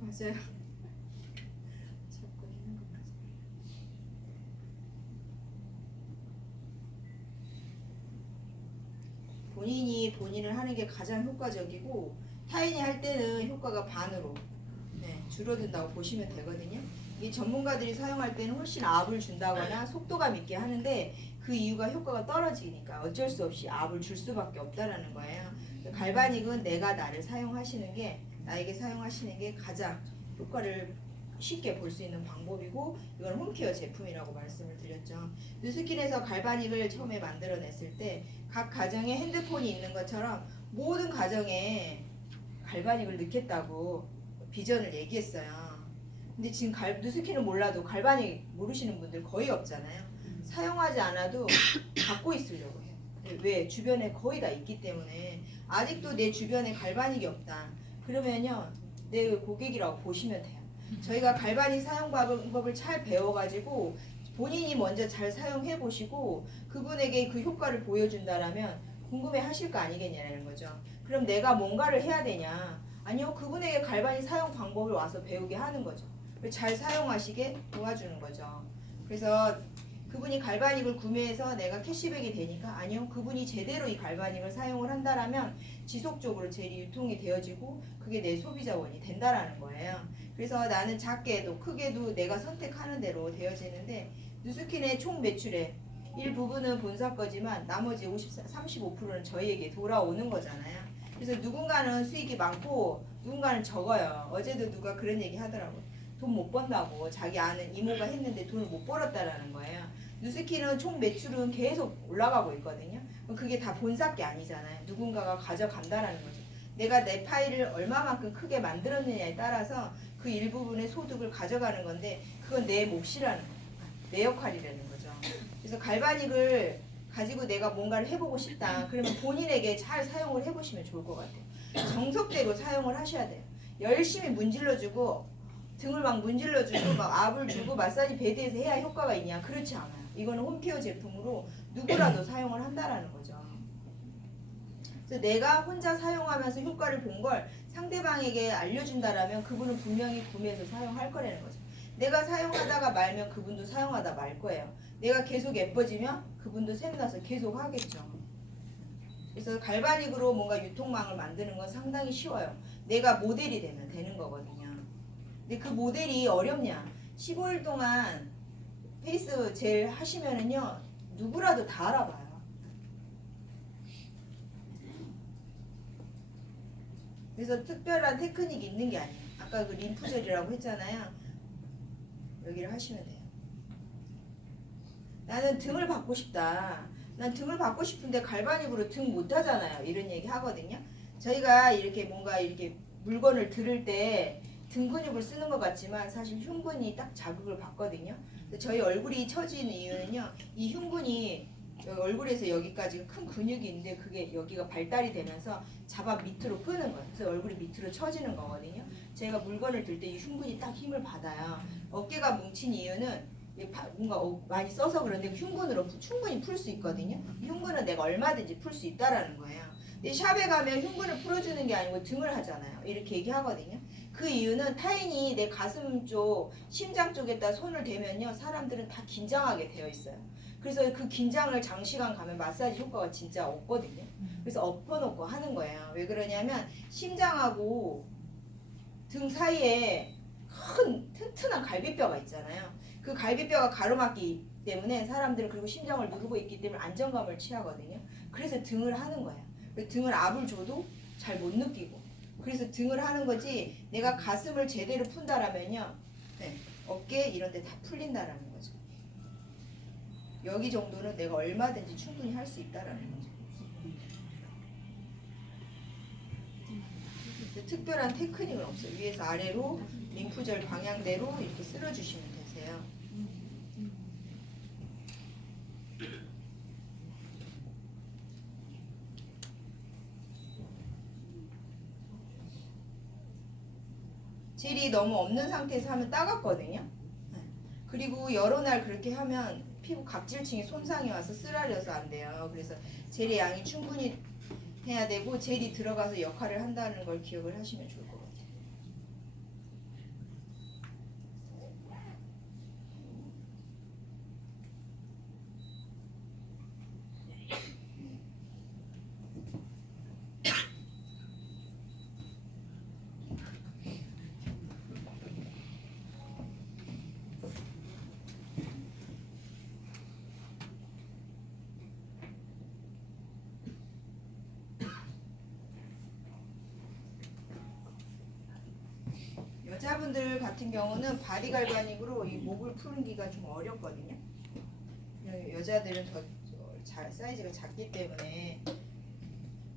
맞아요. 자꾸 있는 것까지. 본인이 본인을 하는 게 가장 효과적이고 타인이 할 때는 효과가 반으로 줄어든다고 보시면 되거든요. 이 전문가들이 사용할 때는 훨씬 압을 준다거나 속도감 있게 하는데 그 이유가 효과가 떨어지니까 어쩔 수 없이 압을 줄 수밖에 없다라는 거예요. 갈바닉은 내가 나를 사용하시는 게 나에게 사용하시는 게 가장 효과를 쉽게 볼 수 있는 방법이고 이건 홈케어 제품이라고 말씀을 드렸죠. 누스킨에서 갈바닉을 처음에 만들어냈을 때 각 가정에 핸드폰이 있는 것처럼 모든 가정에 갈바닉을 넣겠다고 비전을 얘기했어요. 근데 지금 누스킨은 몰라도 갈바닉 모르시는 분들 거의 없잖아요. 사용하지 않아도 갖고 있으려고 해요. 왜? 주변에 거의 다 있기 때문에. 아직도 내 주변에 갈바닉이 없다. 그러면요 내 고객이라고 보시면 돼요. 저희가 갈바닉 사용 방법을 잘 배워가지고 본인이 먼저 잘 사용해 보시고 그분에게 그 효과를 보여준다라면 궁금해 하실 거 아니겠냐는 거죠. 그럼 내가 뭔가를 해야 되냐? 아니요, 그분에게 갈바닉 사용 방법을 와서 배우게 하는 거죠. 잘 사용하시게 도와주는 거죠. 그래서 그분이 갈바닉을 구매해서 내가 캐시백이 되니까 아니요, 그분이 제대로 이 갈바닉을 사용을 한다라면 지속적으로 젤이 유통이 되어지고 그게 내 소비자원이 된다라는 거예요. 그래서 나는 작게도 크게도 내가 선택하는 대로 되어지는데 누스킨의 총 매출의 일부분은 본사 거지만 나머지 35%는 저희에게 돌아오는 거잖아요. 그래서 누군가는 수익이 많고 누군가는 적어요. 어제도 누가 그런 얘기 하더라고요. 돈 못 번다고 자기 아는 이모가 했는데 돈을 못 벌었다라는 거예요. 누스킨은 총 매출은 계속 올라가고 있거든요. 그게 다 본사 게 아니잖아요. 누군가가 가져간다라는 거죠. 내가 내 파일을 얼마만큼 크게 만들었느냐에 따라서 그 일부분의 소득을 가져가는 건데 그건 내 몫이라는 거예요. 내 역할이라는 거죠. 그래서 갈바닉을 가지고 내가 뭔가를 해보고 싶다. 그러면 본인에게 잘 사용을 해보시면 좋을 것 같아요. 정석대로 사용을 하셔야 돼요. 열심히 문질러주고 등을 막 문질러주고 막 압을 주고 마사지 베드에서 해야 효과가 있냐? 그렇지 않아요. 이거는 홈케어 제품으로 누구라도 사용을 한다라는 거죠. 그래서 내가 혼자 사용하면서 효과를 본 걸 상대방에게 알려준다라면 그분은 분명히 구매해서 사용할 거라는 거죠. 내가 사용하다가 말면 그분도 사용하다 말 거예요. 내가 계속 예뻐지면 그분도 샘나서 계속 하겠죠. 그래서 갈바닉으로 뭔가 유통망을 만드는 건 상당히 쉬워요. 내가 모델이 되면 되는 거거든요. 근데 그 모델이 어렵냐? 15일 동안 페이스 젤 하시면은요 누구라도 다 알아봐요. 그래서 특별한 테크닉이 있는 게 아니에요. 아까 그 림프젤이라고 했잖아요. 여기를 하시면 돼요. 나는 등을 받고 싶다. 난 등을 받고 싶은데 갈바닉으로 등 못 하잖아요. 이런 얘기 하거든요. 저희가 이렇게 뭔가 이렇게 물건을 들을 때 등 근육을 쓰는 것 같지만 사실 흉근이 딱 자극을 받거든요. 저희 얼굴이 처지는 이유는요. 이 흉근이 여기 얼굴에서 여기까지 큰 근육이 있는데 그게 여기가 발달이 되면서 잡아 밑으로 끄는 거예요. 그래서 얼굴이 밑으로 처지는 거거든요. 제가 물건을 들 때 이 흉근이 딱 힘을 받아요. 어깨가 뭉친 이유는 뭔가 많이 써서 그런데 흉근으로 충분히 풀 수 있거든요. 흉근은 내가 얼마든지 풀 수 있다라는 거예요. 근데 샵에 가면 흉근을 풀어주는 게 아니고 등을 하잖아요. 이렇게 얘기하거든요. 그 이유는 타인이 내 가슴 쪽, 심장 쪽에다 손을 대면요. 사람들은 다 긴장하게 되어 있어요. 그래서 그 긴장을 장시간 가면 마사지 효과가 진짜 없거든요. 그래서 엎어놓고 하는 거예요. 왜 그러냐면 심장하고 등 사이에 큰 튼튼한 갈비뼈가 있잖아요. 그 갈비뼈가 가로막기 때문에 사람들은 그리고 심장을 누르고 있기 때문에 안정감을 취하거든요. 그래서 등을 하는 거예요. 등을 압을 줘도 잘 못 느끼고 그래서 등을 하는 거지 내가 가슴을 제대로 푼다라면요 어깨 이런 데 다 풀린다라는 거죠. 여기 정도는 내가 얼마든지 충분히 할 수 있다라는 거죠. 특별한 테크닉은 없어요. 위에서 아래로 림프절 방향대로 이렇게 쓸어주시면 되세요. 젤이 너무 없는 상태에서 하면 따갑거든요. 그리고 여러 날 그렇게 하면 피부 각질층에 손상이 와서 쓰라려서 안 돼요. 그래서 젤의 양이 충분히 해야 되고 젤이 들어가서 역할을 한다는 걸 기억을 하시면 좋을 것 같아요. 여자분들 같은 경우는 바디 갈바닉으로 이 목을 푸는기가 좀 어렵거든요. 여자들은 더 사이즈가 작기 때문에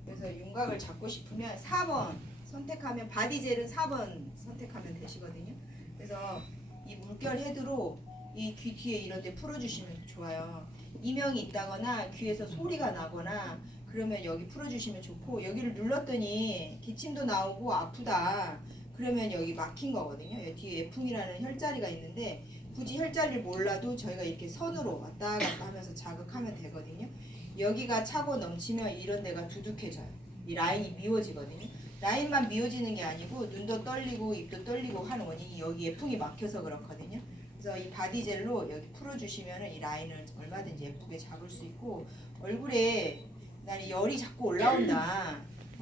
그래서 윤곽을 잡고 싶으면 4번 선택하면 바디젤은 4번 선택하면 되시거든요. 그래서 이 물결 헤드로 이 귀 뒤에 이런 데 풀어주시면 좋아요. 이명이 있다거나 귀에서 소리가 나거나 그러면 여기 풀어주시면 좋고 여기를 눌렀더니 기침도 나오고 아프다. 그러면 여기 막힌 거거든요. 여기 뒤에 F이라는 혈자리가 있는데 굳이 혈자리를 몰라도 저희가 이렇게 선으로 왔다 갔다 하면서 자극하면 되거든요. 여기가 차고 넘치면 이런 데가 두둑해져요. 이 라인이 미워지거든요. 라인만 미워지는 게 아니고 눈도 떨리고 입도 떨리고 하는 원인이 여기에 풍이 막혀서 그렇거든요. 그래서 이 바디젤로 여기 풀어주시면 이 라인을 얼마든지 예쁘게 잡을 수 있고 얼굴에 나는 열이 자꾸 올라온다.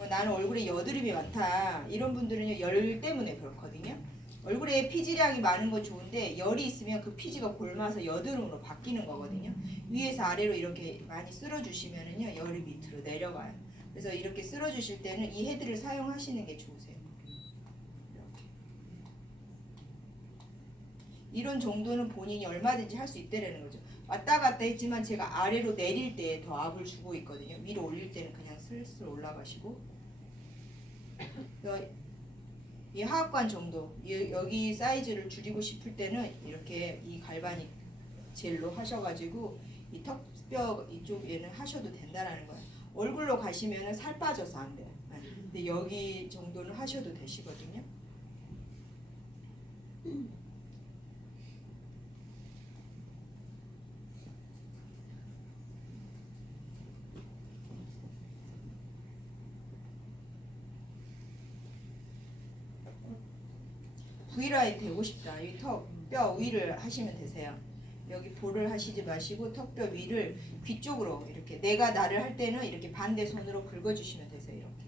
나는 얼굴에 여드름이 많다. 이런 분들은요 열 때문에 그렇거든요. 얼굴에 피지량이 많은 건 좋은데 열이 있으면 그 피지가 골마서 여드름으로 바뀌는 거거든요. 위에서 아래로 이렇게 많이 쓸어주시면은요 열이 밑으로 내려가요. 그래서 이렇게 쓸어주실 때는 이 헤드를 사용하시는 게 좋으세요. 이렇게. 이런 정도는 본인이 얼마든지 할 수 있다라는 거죠. 왔다 갔다 했지만 제가 아래로 내릴 때 더 압을 주고 있거든요. 위로 올릴 때는 그냥 슬슬 올라가시고 이 하악관 정도 여기 사이즈를 줄이고 싶을 때는 이렇게 이 갈바닉 젤로 하셔가지고 이 턱뼈 이쪽에는 하셔도 된다라는 거예요. 얼굴로 가시면은 살 빠져서 안 돼요. 근데 여기 정도는 하셔도 되시거든요. V라인 되고 싶다. 이 턱 뼈 위를 하시면 되세요. 여기 볼을 하시지 마시고 턱뼈 위를 귀 쪽으로 이렇게 내가 나를 할 때는 이렇게 반대 손으로 긁어주시면 되세요. 이렇게.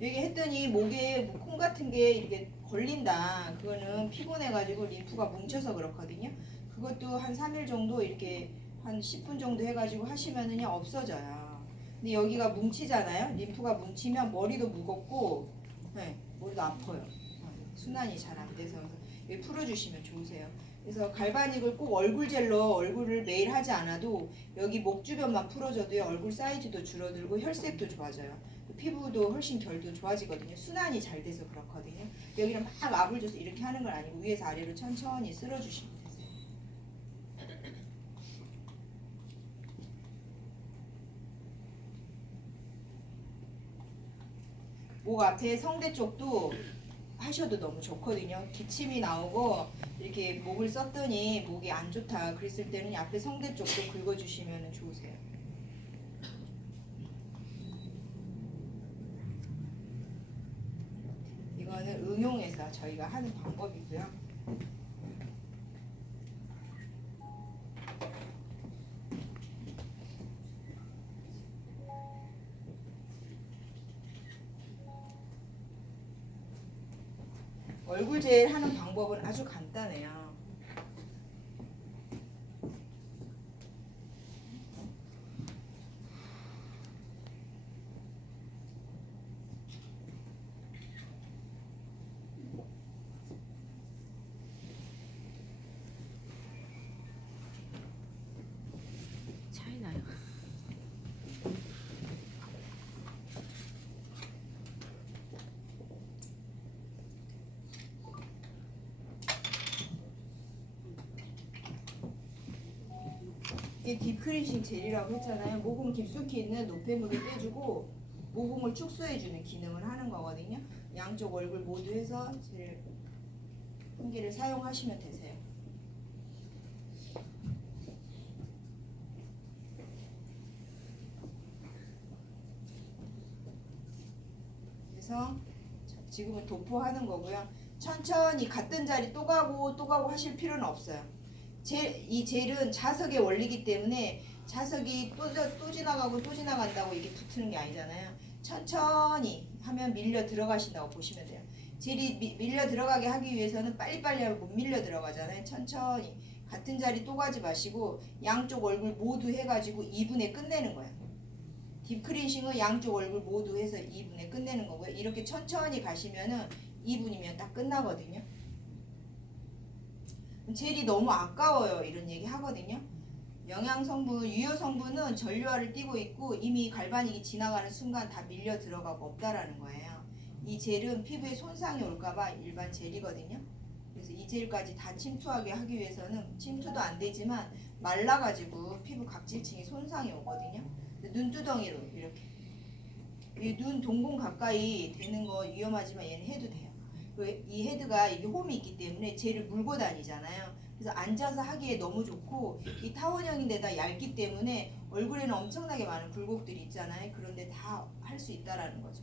여기 했더니 목에 콩 같은 게 이렇게 걸린다. 그거는 피곤해가지고 림프가 뭉쳐서 그렇거든요. 그것도 한 3일 정도 이렇게 한 10분 정도 해가지고 하시면은요 없어져요. 근데 여기가 뭉치잖아요. 림프가 뭉치면 머리도 무겁고, 네, 머리도 아파요. 순환이 잘 안 돼서 여기 풀어주시면 좋으세요. 그래서 갈바닉을 꼭 얼굴 젤로 얼굴을 매일 하지 않아도 여기 목 주변만 풀어줘도요 얼굴 사이즈도 줄어들고 혈색도 좋아져요. 피부도 훨씬 결도 좋아지거든요. 순환이 잘 돼서 그렇거든요. 여기를 막 압을 줘서 이렇게 하는 건 아니고 위에서 아래로 천천히 쓸어주시면 되세요. 목 앞에 성대 쪽도 하셔도 너무 좋거든요. 기침이 나오고 이렇게 목을 썼더니 목이 안 좋다 그랬을 때는 앞에 성대 쪽도 긁어주시면 좋으세요. 이거는 응용해서 저희가 하는 방법이고요. 얼굴 젤 하는 방법은 아주 간단해요. 차이 나요. 이게 딥크린싱 젤이라고 했잖아요. 모공 깊숙이 있는 노폐물을 빼주고 모공을 축소해주는 기능을 하는 거거든요. 양쪽 얼굴 모두 해서 젤 한 개를 사용하시면 되세요. 그래서 지금은 도포하는 거고요. 천천히 같은 자리 또 가고 또 가고 하실 필요는 없어요. 이 젤은 자석의 원리이기 때문에 자석이 또 지나가고 또 지나간다고 이게 붙는 게 아니잖아요. 천천히 하면 밀려 들어가신다고 보시면 돼요. 젤이 밀려 들어가게 하기 위해서는 빨리빨리 하면 못 밀려 들어가잖아요. 천천히 같은 자리 또 가지 마시고 양쪽 얼굴 모두 해가지고 2분에 끝내는 거예요. 딥크린싱은 양쪽 얼굴 모두 해서 2분에 끝내는 거고요. 이렇게 천천히 가시면은 2분이면 딱 끝나거든요. 젤이 너무 아까워요. 이런 얘기 하거든요. 영양성분, 유효성분은 전류화를 띠고 있고 이미 갈바닉이 지나가는 순간 다 밀려 들어가고 없다라는 거예요. 이 젤은 피부에 손상이 올까봐 일반 젤이거든요. 그래서 이 젤까지 다 침투하게 하기 위해서는 침투도 안 되지만 말라가지고 피부 각질층이 손상이 오거든요. 눈두덩이로 이렇게 눈 동공 가까이 되는 거 위험하지만 얘는 해도 돼요. 이 헤드가 이게 홈이 있기 때문에 젤을 물고 다니잖아요. 그래서 앉아서 하기에 너무 좋고 이 타원형인데다 얇기 때문에 얼굴에는 엄청나게 많은 굴곡들이 있잖아요. 그런데 다 할 수 있다라는 거죠.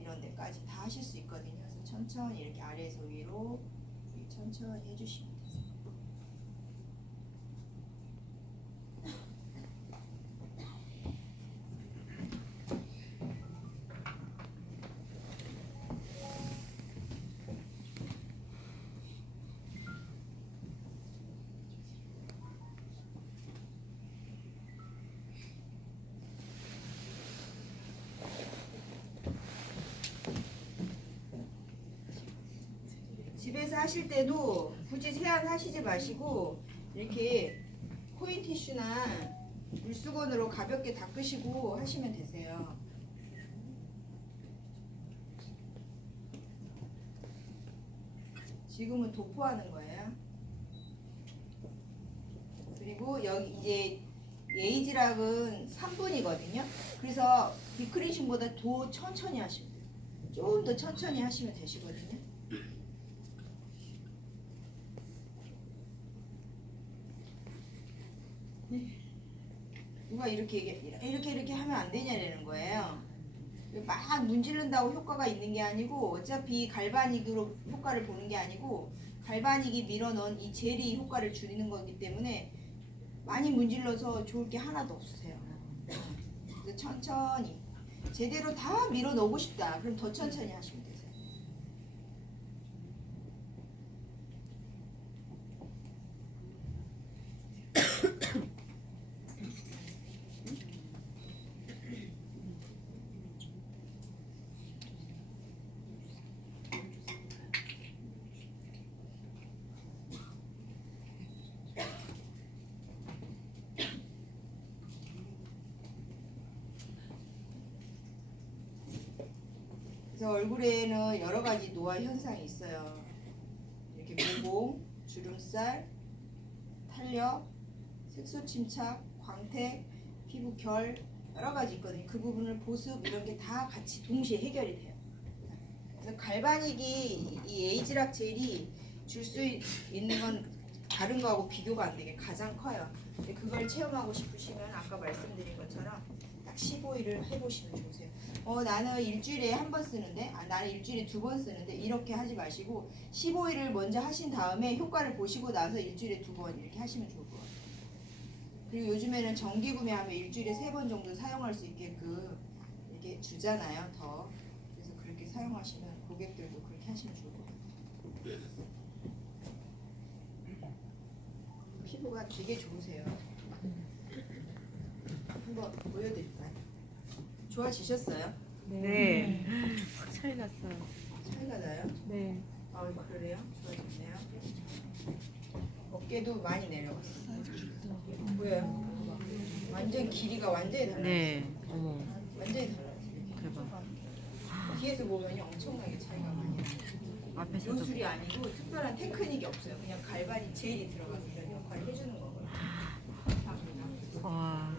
이런 데까지 다 하실 수 있거든요. 그래서 천천히 이렇게 아래에서 위로 천천히 해주시면 돼요. 집에서 하실 때도 굳이 세안하시지 마시고 이렇게 코인 티슈나 물수건으로 가볍게 닦으시고 하시면 되세요. 지금은 도포하는 거예요. 그리고 여기 이제 예이지락은 3분이거든요. 그래서 딥크린싱보다 더 천천히 하시면 돼요. 좀 더 천천히 하시면 되시거든요. 누가 이렇게 하면 안 되냐는 거예요. 막 문지른다고 효과가 있는 게 아니고 어차피 갈바닉으로 효과를 보는 게 아니고 갈바닉이 밀어넣은 이 젤이 효과를 줄이는 거기 때문에 많이 문질러서 좋을 게 하나도 없으세요. 그래서 천천히 제대로 다 밀어넣고 싶다. 그럼 더 천천히 하시면 되세요. 그래서 얼굴에는 여러 가지 노화 현상이 있어요. 이렇게 모공, 주름살, 탄력, 색소 침착, 광택, 피부 결 여러 가지 있거든요. 그 부분을 보습 이런 게 다 같이 동시에 해결이 돼요. 그래서 갈바닉이 이 에이지락 젤이 줄 수 있는 건 다른 거하고 비교가 안 되게 가장 커요. 근데 그걸 체험하고 싶으시면 아까 말씀드린 것처럼 딱 15일을 해보시면 좋으세요. 나는 일주일에 한 번 쓰는데 나는 일주일에 2번 쓰는데 이렇게 하지 마시고 15일을 먼저 하신 다음에 효과를 보시고 나서 일주일에 2번 이렇게 하시면 좋을 것 같아요. 그리고 요즘에는 정기 구매하면 일주일에 3번 정도 사용할 수 있게끔 이렇게 주잖아요. 더 그래서 그렇게 사용하시면 고객들도 그렇게 하시면 좋을 것 같아요. 피부가 되게 좋으세요. 한번 보여드릴까요? 좋아지셨어요? 네. 확 차이 났어요. 차이가 나요? 네. 아 그래요? 좋아졌네요. 어깨도 많이 내려갔어요. 보여요? 완전 길이가 완전히 달라졌어요. 네. 어머. 완전히 달라졌어요. 대박. 뒤에서 보면 엄청나게 차이가 많이 나요. 앞에서도. 요술이 아니고 특별한 테크닉이 없어요. 그냥 갈바닉 젤이 들어가서 이런 역할을 해주는 거거든요. 감사합니다. 와.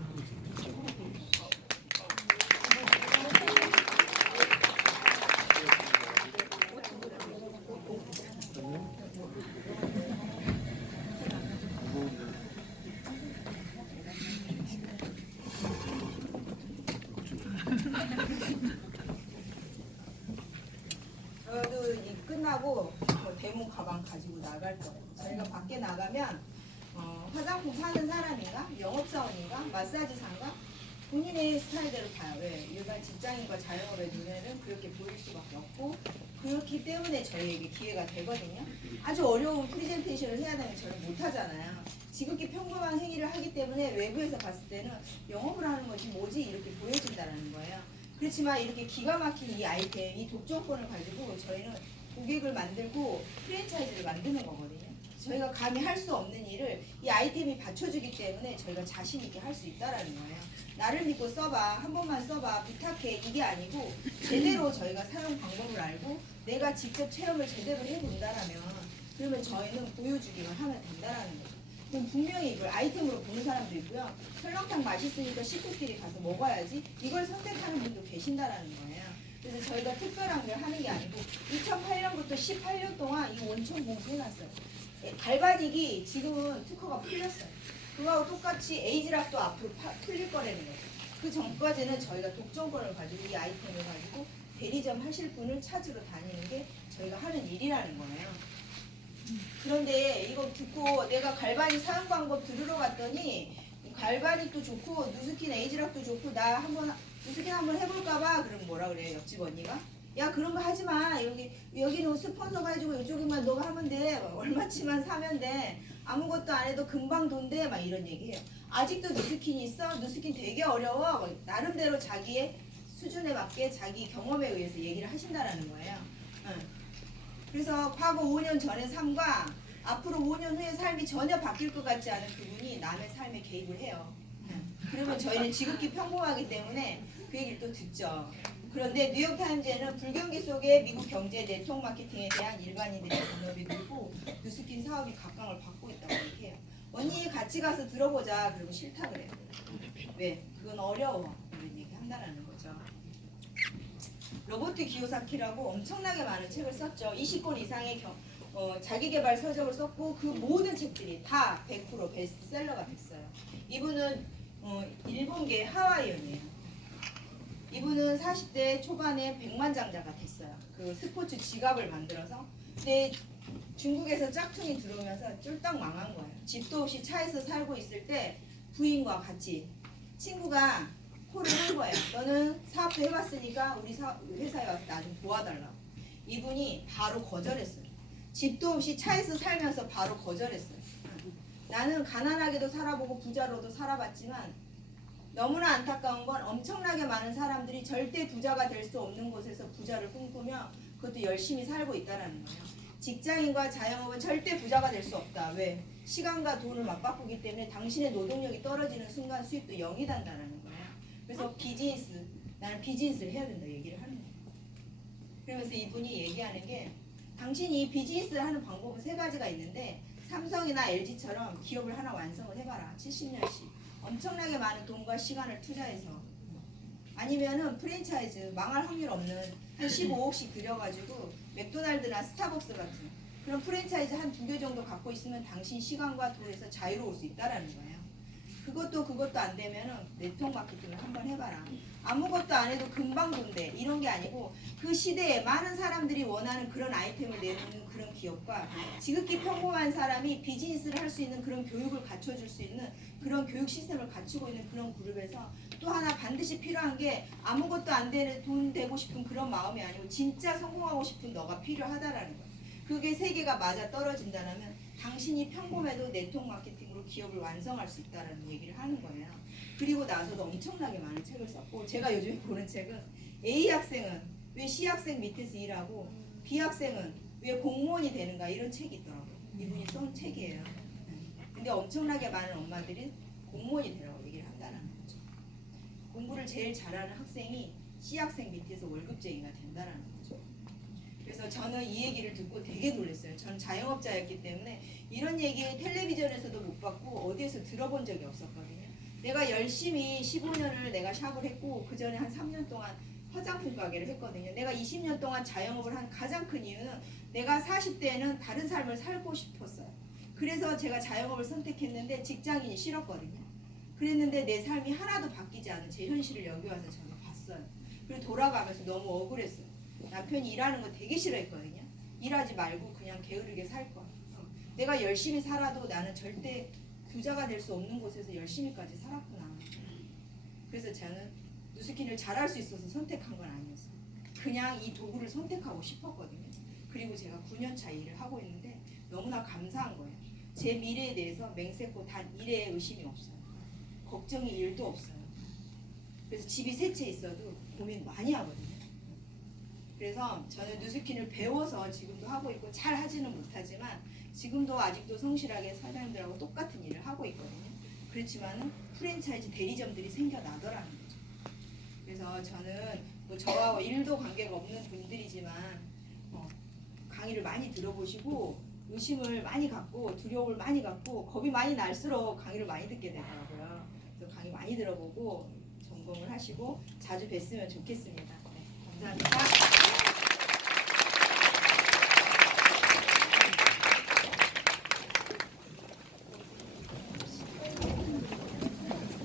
저도 이 끝나고 대문 가방 가지고 나갈 거예요. 저희가 밖에 나가면 화장품 파는 사람인가, 영업사원인가, 마사지사인가 본인의 스타일대로 봐요. 왜? 일반 직장인과 자영업의 눈에는 그렇게 보일 수밖에 없고 그렇기 때문에 저희에게 기회가 되거든요. 아주 어려운 프리젠테이션을 해야 되면 저는 못하잖아요. 지극히 평범한 행위를 하기 때문에 외부에서 봤을 때는 영업을 하는 거지 뭐지 이렇게 보여진다는 거예요. 그렇지만 이렇게 기가 막힌 이 아이템, 이 독점권을 가지고 저희는 고객을 만들고 프랜차이즈를 만드는 거거든요. 저희가 감히 할 수 없는 일을 이 아이템이 받쳐주기 때문에 저희가 자신 있게 할 수 있다라는 거예요. 나를 믿고 써봐, 한 번만 써봐, 부탁해 이게 아니고 제대로 저희가 사용 방법을 알고 내가 직접 체험을 제대로 해본다라면 그러면 저희는 보여주기만 하면 된다라는 거죠. 그럼 분명히 이걸 아이템으로 보는 사람도 있고요. 설렁탕 맛있으니까 식구끼리 가서 먹어야지 이걸 선택하는 분도 계신다라는 거예요. 그래서 저희가 특별한 걸 하는 게 아니고 2008년부터 18년 동안 이 원천 공부해놨어요. 갈바닉이 지금은 특허가 풀렸어요. 그거하고 똑같이 에이지락도 앞으로 풀릴 거라는 거죠. 그 전까지는 저희가 독점권을 가지고 이 아이템을 가지고 대리점 하실 분을 찾으러 다니는 게 저희가 하는 일이라는 거예요. 그런데 이거 듣고 내가 갈바닉 사용 방법 들으러 갔더니 갈바닉도 좋고 누스킨 에이지락도 좋고 나 한번 누스킨 한번 해볼까봐 그럼 뭐라 그래요 옆집 언니가? 야 그런 거 하지 마. 여기는 스폰서가 해주고 이쪽에만 너가 하면 돼. 얼마치만 사면 돼. 아무것도 안 해도 금방 돈 돼. 막 이런 얘기해요. 아직도 누스킨이 있어? 누스킨 되게 어려워. 나름대로 자기의 수준에 맞게 자기 경험에 의해서 얘기를 하신다라는 거예요. 그래서 과거 5년 전의 삶과 앞으로 5년 후의 삶이 전혀 바뀔 것 같지 않은 그분이 남의 삶에 개입을 해요. 그러면 저희는 지극히 평범하기 때문에 그 얘기를 또 듣죠. 그런데 뉴욕타임즈에는 불경기 속에 미국 경제 네트워크 마케팅에 대한 일반인들의 본업이 늘고 누스킨 사업이 각광을 받고 있다고 얘기해요. 언니 같이 가서 들어보자. 그러면 싫다 그래요. 왜? 그건 어려워. 이런 얘기 한다는 거죠. 로버트 기요사키라고 엄청나게 많은 책을 썼죠. 20권 이상의 자기개발 서적을 썼고 그 모든 책들이 다 100% 베스트셀러가 됐어요. 이분은 일본계 하와이언이에요. 이분은 40대 초반에 백만장자가 됐어요. 그 스포츠 지갑을 만들어서. 근데 중국에서 짝퉁이 들어오면서 쫄딱 망한 거예요. 집도 없이 차에서 살고 있을 때 부인과 같이 친구가 코를 한 거예요. 너는 사업도 해봤으니까 우리 회사에 와서 나 좀 도와달라고. 이분이 바로 거절했어요. 집도 없이 차에서 살면서 바로 거절했어요. 나는 가난하게도 살아보고 부자로도 살아봤지만 너무나 안타까운 건 엄청나게 많은 사람들이 절대 부자가 될 수 없는 곳에서 부자를 꿈꾸며 그것도 열심히 살고 있다는 거예요. 직장인과 자영업은 절대 부자가 될 수 없다. 왜? 시간과 돈을 맞바꾸기 때문에 당신의 노동력이 떨어지는 순간 수입도 0이 단다는 거예요. 그래서 비즈니스, 나는 비즈니스를 해야 된다 얘기를 하는 거예요. 그러면서 이분이 얘기하는 게 당신이 비즈니스를 하는 방법은 3가지가 있는데 삼성이나 LG처럼 기업을 하나 완성을 해봐라. 70년씩. 엄청나게 많은 돈과 시간을 투자해서 아니면은 프랜차이즈 망할 확률 없는 한 15억씩 들여가지고 맥도날드나 스타벅스 같은 그런 프랜차이즈 한 2개 정도 갖고 있으면 당신 시간과 돈에서 자유로울 수 있다라는 거예요. 그것도 안 되면은 네트워크 마케팅을 한번 해봐라. 아무것도 안 해도 금방 돈 돼. 이런 게 아니고 그 시대에 많은 사람들이 원하는 그런 아이템을 내놓는 그런 기업과 지극히 평범한 사람이 비즈니스를 할 수 있는 그런 교육을 갖춰줄 수 있는 그런 교육 시스템을 갖추고 있는 그런 그룹에서 또 하나 반드시 필요한 게 아무것도 안 되는 돈 되고 싶은 그런 마음이 아니고 진짜 성공하고 싶은 너가 필요하다라는 거야. 그게 3개가 맞아 떨어진다면 당신이 평범해도 네트워크 마케팅으로 기업을 완성할 수 있다는 얘기를 하는 거예요. 그리고 나서도 엄청나게 많은 책을 썼고 제가 요즘에 보는 책은 A 학생은 왜 C 학생 밑에서 일하고 B 학생은 왜 공무원이 되는가 이런 책이 있더라고요. 이분이 쓴 책이에요. 근데 엄청나게 많은 엄마들이 공무원이 되라고 얘기를 한다는 거죠. 공부를 제일 잘하는 학생이 C 학생 밑에서 월급쟁이가 된다는 거죠. 그래서 저는 이 얘기를 듣고 되게 놀랐어요. 전 자영업자였기 때문에 이런 얘기 텔레비전에서도 못 봤고 어디에서 들어본 적이 없었거든요. 내가 열심히 15년을 내가 샵을 했고 그 전에 한 3년 동안 화장품 가게를 했거든요. 내가 20년 동안 자영업을 한 가장 큰 이유는 내가 40대에는 다른 삶을 살고 싶었어요. 그래서 제가 자영업을 선택했는데 직장인이 싫었거든요. 그랬는데 내 삶이 하나도 바뀌지 않은 제 현실을 여기 와서 저는 봤어요. 그리고 돌아가면서 너무 억울했어요. 남편이 일하는 거 되게 싫어했거든요. 일하지 말고 그냥 게으르게 살 거야. 내가 열심히 살아도 나는 절대 부자가 될 수 없는 곳에서 열심히까지 살았구나. 그래서 저는 누스킨을 잘할 수 있어서 선택한 건 아니었어요. 그냥 이 도구를 선택하고 싶었거든요. 그리고 제가 9년차 일을 하고 있는데 너무나 감사한 거예요. 제 미래에 대해서 맹세코 단 일에 의심이 없어요. 걱정이 1도 없어요. 그래서 집이 세 채 있어도 고민 많이 하거든요. 그래서 저는 누스킨을 배워서 지금도 하고 있고 잘 하지는 못하지만 지금도 아직도 성실하게 사장님들하고 똑같은 일을 하고 있거든요. 그렇지만은 프랜차이즈 대리점들이 생겨나더라는 거죠. 그래서 저는 뭐 저와 일도 관계가 없는 분들이지만 강의를 많이 들어보시고 의심을 많이 갖고 두려움을 많이 갖고 겁이 많이 날수록 강의를 많이 듣게 되더라고요. 그래서 강의 많이 들어보고 점검을 하시고 자주 뵀으면 좋겠습니다. 네, 감사합니다.